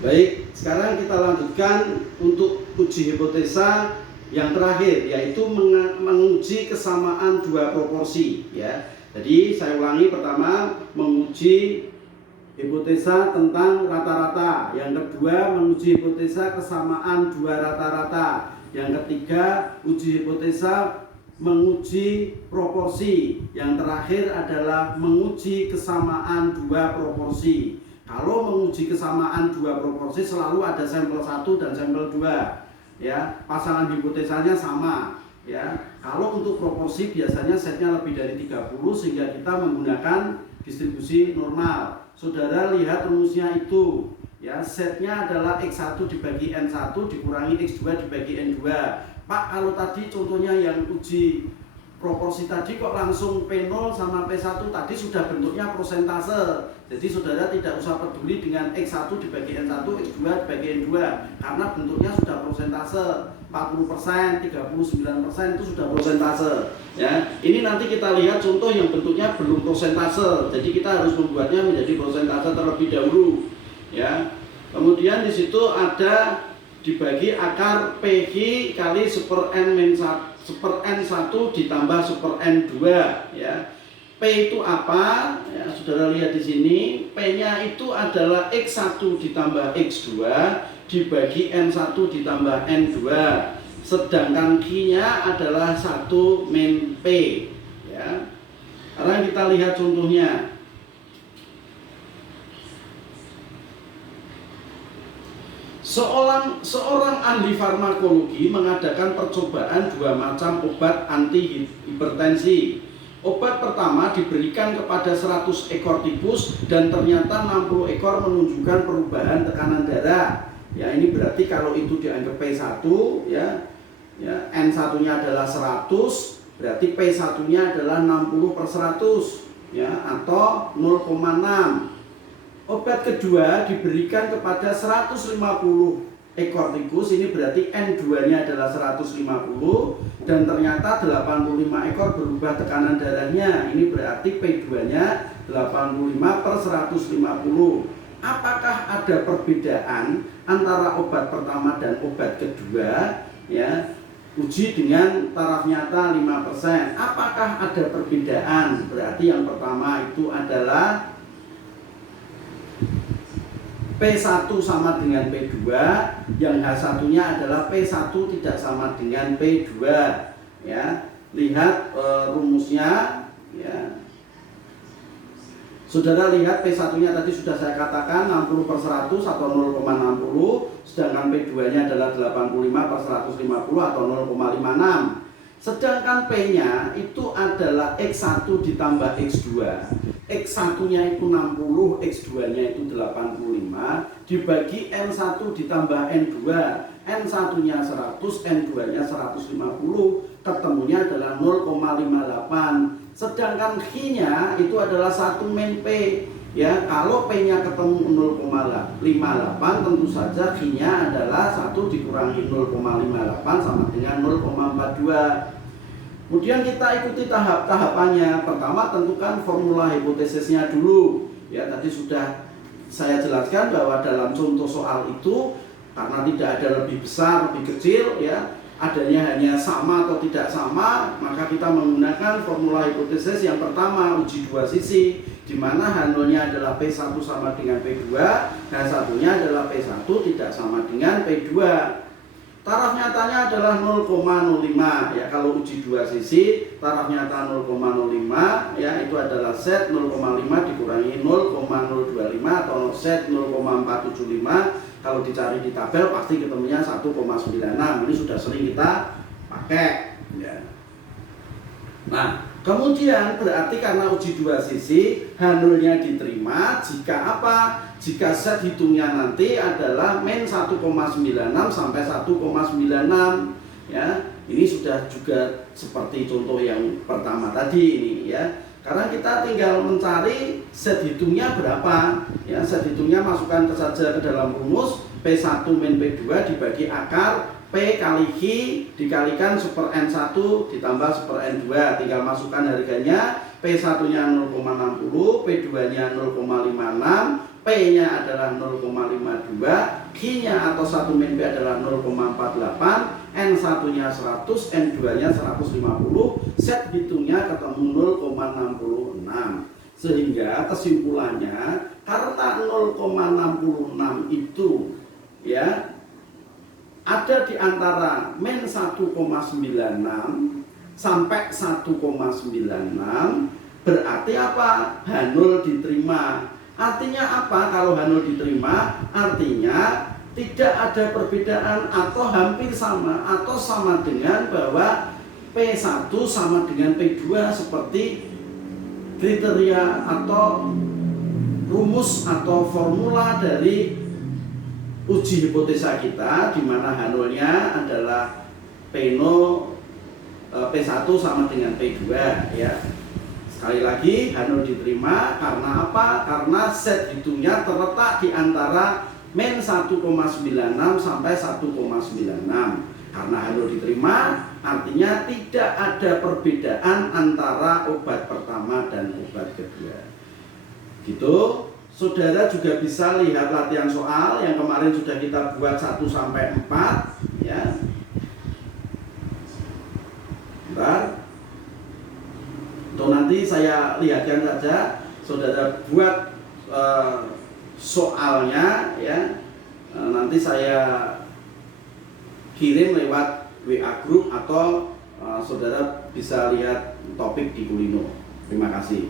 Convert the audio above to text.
Baik, sekarang kita lanjutkan untuk uji hipotesa yang terakhir, yaitu menguji kesamaan dua proporsi ya. Jadi saya ulangi, pertama menguji hipotesa tentang rata-rata, yang kedua menguji hipotesa kesamaan dua rata-rata, yang ketiga uji hipotesa menguji proporsi, yang terakhir adalah menguji kesamaan dua proporsi. Kalau menguji kesamaan dua proporsi selalu ada sampel 1 dan sampel 2 ya, pasangan hipotesanya sama ya. Kalau untuk proporsi biasanya setnya lebih dari 30 sehingga kita menggunakan distribusi normal. Saudara lihat rumusnya itu ya, setnya adalah X1 dibagi N1 dikurangi X2 dibagi N2. Pak, kalau tadi contohnya yang uji proporsi tadi kok langsung P0 sama P1, tadi sudah bentuknya prosentase. Jadi saudara tidak usah peduli dengan X1 dibagi N1, X2 dibagi N2 karena bentuknya sudah prosentase. 40%, 39% itu sudah prosentase ya. Ini nanti kita lihat contoh yang bentuknya belum prosentase. Jadi kita harus membuatnya menjadi prosentase terlebih dahulu ya. Kemudian di situ ada dibagi akar PQ kali super N1 ditambah super N2 ya. P itu apa? Ya, saudara lihat di sini, P-nya itu adalah X1 ditambah X2 dibagi N1 ditambah N2. Sedangkan Q-nya adalah 1 min P ya. Sekarang kita lihat contohnya. Seorang ahli farmakologi mengadakan percobaan dua macam obat anti hipertensi. Obat pertama diberikan kepada 100 ekor tikus dan ternyata 60 ekor menunjukkan perubahan tekanan darah. Ya, ini berarti kalau itu dianggap P1 ya, N1-nya adalah 100, berarti P1-nya adalah 60/100 ya, atau 0,6. Obat kedua diberikan kepada 150 ekor tikus, ini berarti N2-nya adalah 150 dan ternyata 85 ekor berubah tekanan darahnya. Ini berarti P2-nya 85/150. Apakah ada perbedaan antara obat pertama dan obat kedua? Ya, uji dengan taraf nyata 5%. Apakah ada perbedaan? Berarti yang pertama itu adalah P1 sama dengan P2, yang H1-nya adalah P1 tidak sama dengan P2 ya. Lihat rumusnya ya. Saudara lihat P1-nya tadi sudah saya katakan 60/100 atau 0,60, sedangkan P2-nya adalah 85/150 atau 0,56. Sedangkan P-nya itu adalah X1 ditambah X2. X1-nya itu 60, X2-nya itu 85, dibagi N1 ditambah N2. N1-nya 100, N2-nya 150, ketemunya adalah 0,58. Sedangkan Q-nya itu adalah 1 min P. Ya, kalau P-nya ketemu 0,58, tentu saja Q-nya adalah 1 dikurangi 0,58 sama dengan 0,42. Kemudian kita ikuti tahap-tahapannya. Pertama tentukan formula hipotesisnya dulu. Ya, tadi sudah saya jelaskan bahwa dalam contoh soal itu karena tidak ada lebih besar, lebih kecil ya, adanya hanya sama atau tidak sama, maka kita menggunakan formula hipotesis yang pertama, uji dua sisi, di mana H0-nya adalah P1 sama dengan P2, H1-nya adalah P1 tidak sama dengan P2. Taraf nyatanya adalah 0,05 ya. Kalau uji dua sisi taraf nyata 0,05 ya, itu adalah set 0,5 dikurangi 0,025 atau set 0,475. Kalau dicari di tabel pasti ketemunya 1,96. Ini sudah sering kita pakai ya. Nah, kemudian berarti karena uji dua sisi H0-nya diterima jika apa? Jika set hitungnya nanti adalah min 1,96 sampai 1,96 ya. Ini sudah juga seperti contoh yang pertama tadi ini ya. Karena kita tinggal mencari set hitungnya berapa ya. Set hitungnya masukkan saja ke dalam rumus P1 min P2 dibagi akar P kali Q dikalikan super N1 ditambah super N2. Tinggal masukkan harganya. P1-nya 0,60, P2-nya 0,56, P-nya adalah 0,52, Q-nya atau 1 min P adalah 0,48, N1-nya 100, N2-nya 150, set hitungnya ketemu 0,66. Sehingga kesimpulannya, karena 0,66 itu ya ada di antara min 1,96 sampai 1,96, berarti apa? H0 diterima. Artinya apa kalau H0 diterima? Artinya tidak ada perbedaan atau hampir sama atau sama dengan bahwa P1 sama dengan P2 seperti kriteria atau rumus atau formula dari uji hipotesa kita, di mana H0-nya adalah P1 sama dengan P2 ya. Sekali lagi, H0 diterima karena apa? Karena set hitungnya terletak di antara min 1,96 sampai 1,96. Karena H0 diterima, artinya tidak ada perbedaan antara obat pertama dan obat kedua. Gitu. Saudara juga bisa lihat latihan soal yang kemarin sudah kita buat 1 sampai 4 ya. Bentar. Untuk nanti saya lihatkan saja, saudara buat soalnya ya. Nanti saya kirim lewat WA group atau saudara bisa lihat topik di Kulino. Terima kasih.